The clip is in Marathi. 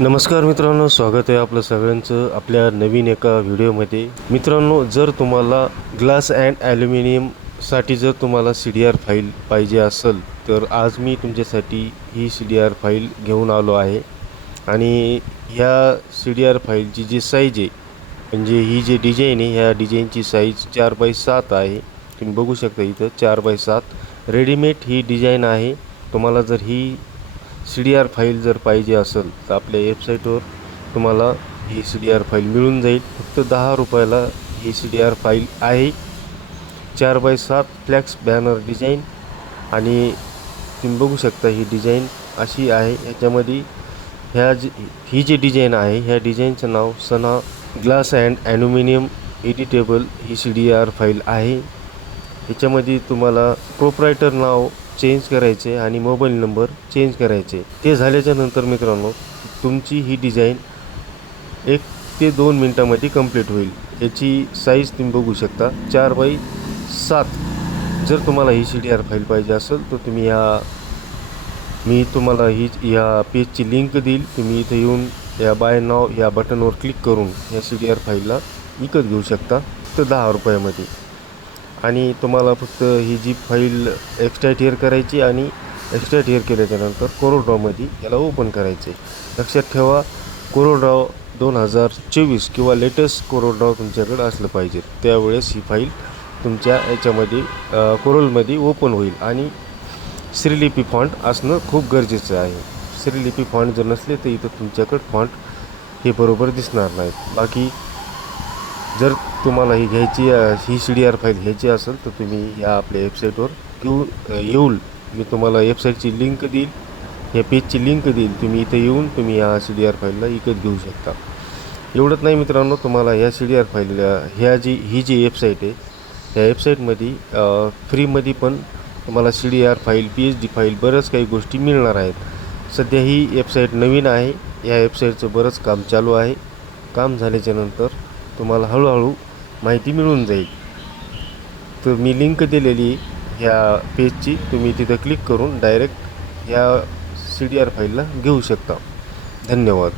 नमस्कार मित्रांनो स्वागत आहे आपलं सगळ्यांचं आपल्या नवीन एका व्हिडिओमध्ये. मित्रांनो जर तुम्हाला ग्लास अँड ॲल्युमिनियमसाठी जर तुम्हाला सी डी आर फाईल पाहिजे असेल तर आज मी तुमच्यासाठी ही सी डी आर फाईल घेऊन आलो आहे. आणि ह्या सी डी आर फाईलची जी साईज आहे म्हणजे ही जी डिझाईन आहे ह्या डिझाईनची साईज चार बाय सात आहे. तुम्ही बघू शकता इथं चार बाय सात. रेडीमेड ही डिझाईन आहे. तुम्हाला जर ही सी डी आर फाईल जर पाहिजे असेल तर आपल्या वेबसाईटवर तुम्हाला ही सी डी आर फाईल मिळून जाईल. फक्त दहा रुपयाला ही सी डी आर फाईल आहे. चार बाय सात फ्लॅक्स बॅनर डिझाईन आणि तुम्ही बघू शकता ही डिझाईन अशी आहे. याच्यामध्ये ह्या जी ही जी डिझाईन आहे ह्या डिझाईनचं नाव Sana glass and aluminium editable he C D R file आहे. ह्याच्यामध्ये तुम्हाला प्रोपरायटर नाव चेंज करायचे आणि मोबाईल नंबर चेंज करायचे. ते झाल्याच्यानंतर मित्रांनो तुमची ही डिझाईन एक ते दोन मिनटामध्ये कंप्लीट होईल. याची साईज तुम्ही बघू शकता. चार बाय सात. जर तुम्हाला ही सी डी आर फाईल पाहिजे असेल तर तुम्ही ह्या मी तुम्हाला ही या पेजची लिंक देईल. तुम्ही इथं येऊन या बाय नाव या बटनवर क्लिक करून या सी डी आर फाईलला विकत घेऊ शकता. तर दहा रुपयामध्ये. आणि तुम्हाला फक्त ही जी फाईल एक्स्ट्रा टिअर करायची आणि एक्स्ट्रा टिअर केल्याच्यानंतर कोरोड्रॉमध्ये याला ओपन करायचे. लक्षात ठेवा कोरोड्रॉ दोन हजार चोवीस किंवा लेटेस्ट कोरोड्रॉ तुमच्याकडे असलं पाहिजे. त्यावेळेस ही फाईल तुमच्या याच्यामध्ये कोरोलमध्ये ओपन होईल आणि श्रीलिपी फॉन्ट असणं खूप गरजेचं आहे. श्रीलिपी फॉन्ट जर नसले तर इथं तुमच्याकडं फॉन्ट हे बरोबर दिसणार नाहीत. बाकी जर तुम्हाला ही घ्यायची ही सी डी आर फाईल घ्यायची असेल तर तुम्ही या आपल्या वेबसाईटवर घेऊ येऊल येऊन मी तुम्हाला वेबसाईटची लिंक देईल. या पेजची लिंक देईल. तुम्ही इथं येऊन तुम्ही या सी डी आर फाईलला विकत घेऊ शकता. एवढंच नाही मित्रांनो तुम्हाला ह्या सी डी आर फाईल ह्या जी ही जी वेबसाईट आहे ह्या वेबसाईटमध्ये फ्रीमध्ये पण तुम्हाला C D R file P H D file बऱ्याच काही गोष्टी मिळणार आहेत. सध्या ही वेबसाईट नवीन आहे. या वेबसाईटचं बरंच काम चालू आहे. काम झाल्याच्यानंतर तुम्हाला हळूहळू माहिती मिळून जाईल. तर मी लिंक दिलेली ह्या पेजची तुम्ही तिथं क्लिक करून डायरेक्ट ह्या सी डी आर फाईलला घेऊ शकता. धन्यवाद.